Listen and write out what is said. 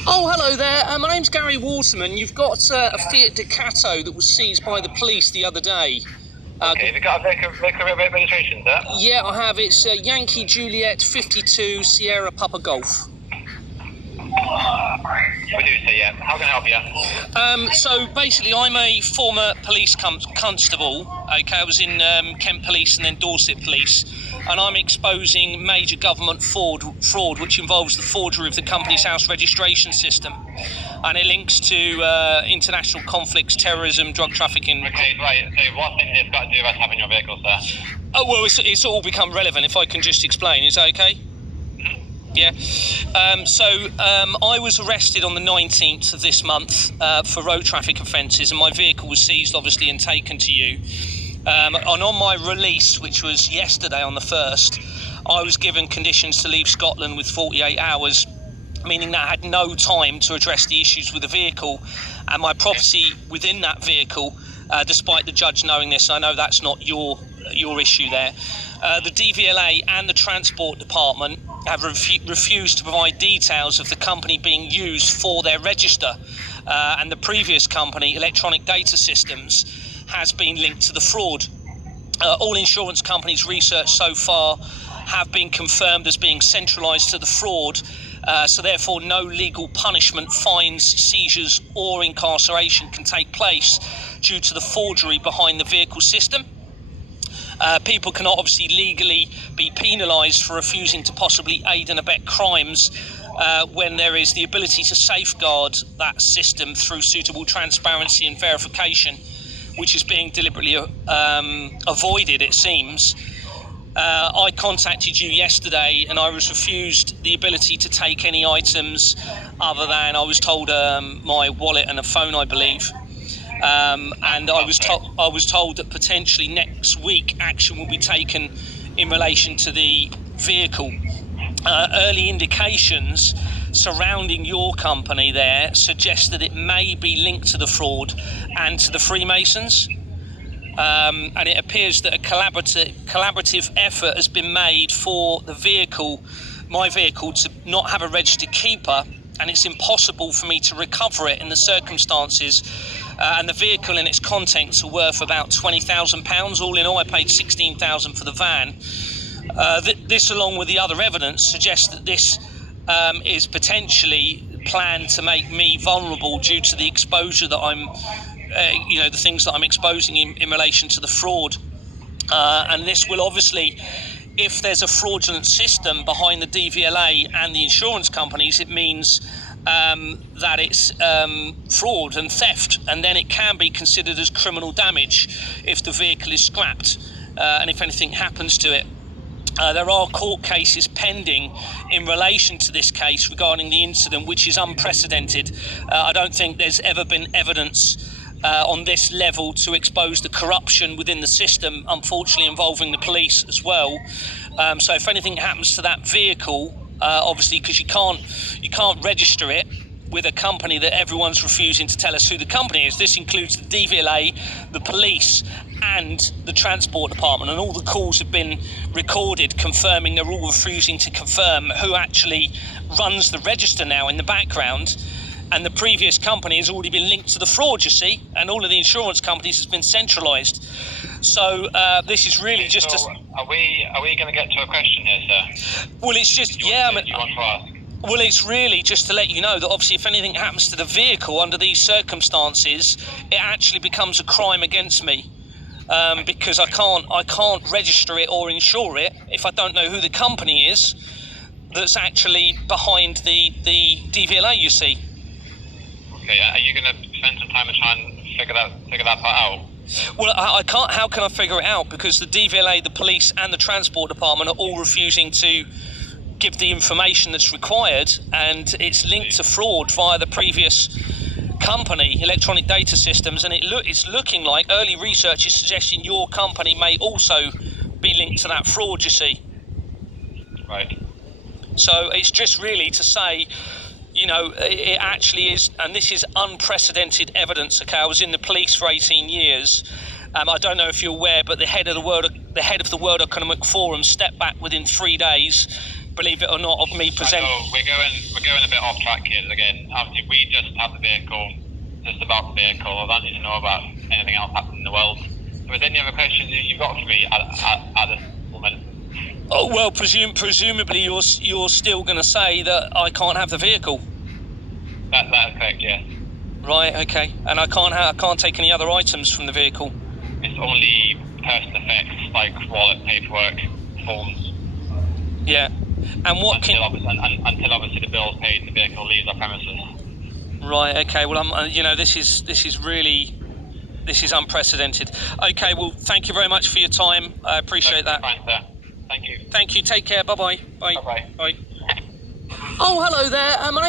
Oh, hello there. My name's Gary Waterman. You've got a Fiat Ducato that was seized by the police the other day. Okay, have you got a vehicle registration, sir? Yeah, I have. It's Yankee Juliet 52 Sierra Papa Golf. We do, sir, yeah. How can I help you? So basically, I'm a former police constable. Okay, I was in Kent Police and then Dorset Police, and I'm exposing major government fraud, which involves the forgery of the company's house registration system, and it links to international conflicts, terrorism, drug trafficking. Okay, right. So what thing has got to do with us having your vehicle, sir? Oh well, it's all become relevant. If I can just explain, is that okay? Yeah. I was arrested on the 19th of this month for road traffic offences, and my vehicle was seized, obviously, and taken to you. And on my release, which was yesterday on the 1st, I was given conditions to leave Scotland with 48 hours, meaning that I had no time to address the issues with the vehicle and my property within that vehicle, despite the judge knowing this. I know that's not your issue there. The DVLA and the Transport Department have refused to provide details of the company being used for their register, and the previous company, Electronic Data Systems, has been linked to the fraud. All insurance companies' research so far have been confirmed as being centralised to the fraud, so therefore no legal punishment, fines, seizures or incarceration can take place due to the forgery behind the vehicle system. People cannot obviously legally be penalised for refusing to possibly aid and abet crimes when there is the ability to safeguard that system through suitable transparency and verification, which is being deliberately avoided, it seems. I contacted you yesterday and I was refused the ability to take any items other than, I was told, my wallet and a phone, I believe. And I was told that potentially next week action will be taken in relation to the vehicle. Early indications surrounding your company there suggest that it may be linked to the fraud and to the Freemasons. And it appears that a collaborative effort has been made for the vehicle, my vehicle, to not have a registered keeper, and it's impossible for me to recover it in the circumstances. And the vehicle and its contents are worth about £20,000. All in all, I paid £16,000 for the van. This, along with the other evidence, suggests that this is potentially planned to make me vulnerable due to the exposure that I'm, the things that I'm exposing in relation to the fraud. And this will obviously, if there's a fraudulent system behind the DVLA and the insurance companies, it means that it's fraud and theft, and then it can be considered as criminal damage if the vehicle is scrapped and if anything happens to it. There are court cases pending in relation to this case regarding the incident, which is unprecedented. I don't think there's ever been evidence on this level to expose the corruption within the system, unfortunately involving the police as well. So if anything happens to that vehicle, obviously, because you can't register it with a company that everyone's refusing to tell us who the company is. This includes the DVLA, the police and the Transport Department, and all the calls have been recorded confirming they're all refusing to confirm who actually runs the register now in the background. And the previous company has already been linked to the fraud, you see, and all of the insurance companies has been centralised. So this is really just Are we going to get to a question here, sir? Well, it's just, you want to ask? Well, it's really just to let you know that obviously if anything happens to the vehicle under these circumstances, it actually becomes a crime against me, because I can't register it or insure it if I don't know who the company is that's actually behind the DVLA, you see. Okay, are you going to spend some time and try and figure that part out? Well, I can't. How can I figure it out? Because the DVLA, the police and the Transport Department are all refusing to give the information that's required, and it's linked to fraud via the previous company, Electronic Data Systems, and it's looking like early research is suggesting your company may also be linked to that fraud, you see. Right. So it's just really to say, it actually is, and this is unprecedented evidence. Okay, I was in the police for 18 years. I don't know if you're aware, but the head of the World Economic Forum stepped back within 3 days believe it or not, of me presenting. We're going a bit off track here again. Obviously, we just have the vehicle, just about the vehicle. I don't need to know about anything else happening in the world. So, is there any other questions you've got for me at this moment? Oh, well, presumably you're still going to say that I can't have the vehicle. That is correct, yes. Right. Okay. And I can't take any other items from the vehicle. It's only personal effects like wallet, paperwork, forms. Yeah. And what until obviously the bill's paid and the vehicle leaves our premises. Right. Okay. Well, this is unprecedented. Okay. Well, thank you very much for your time. I appreciate that. Fine, sir. Thank you. Thank you. Take care. Bye-bye. Bye. Bye-bye. Bye. Oh, hello there. My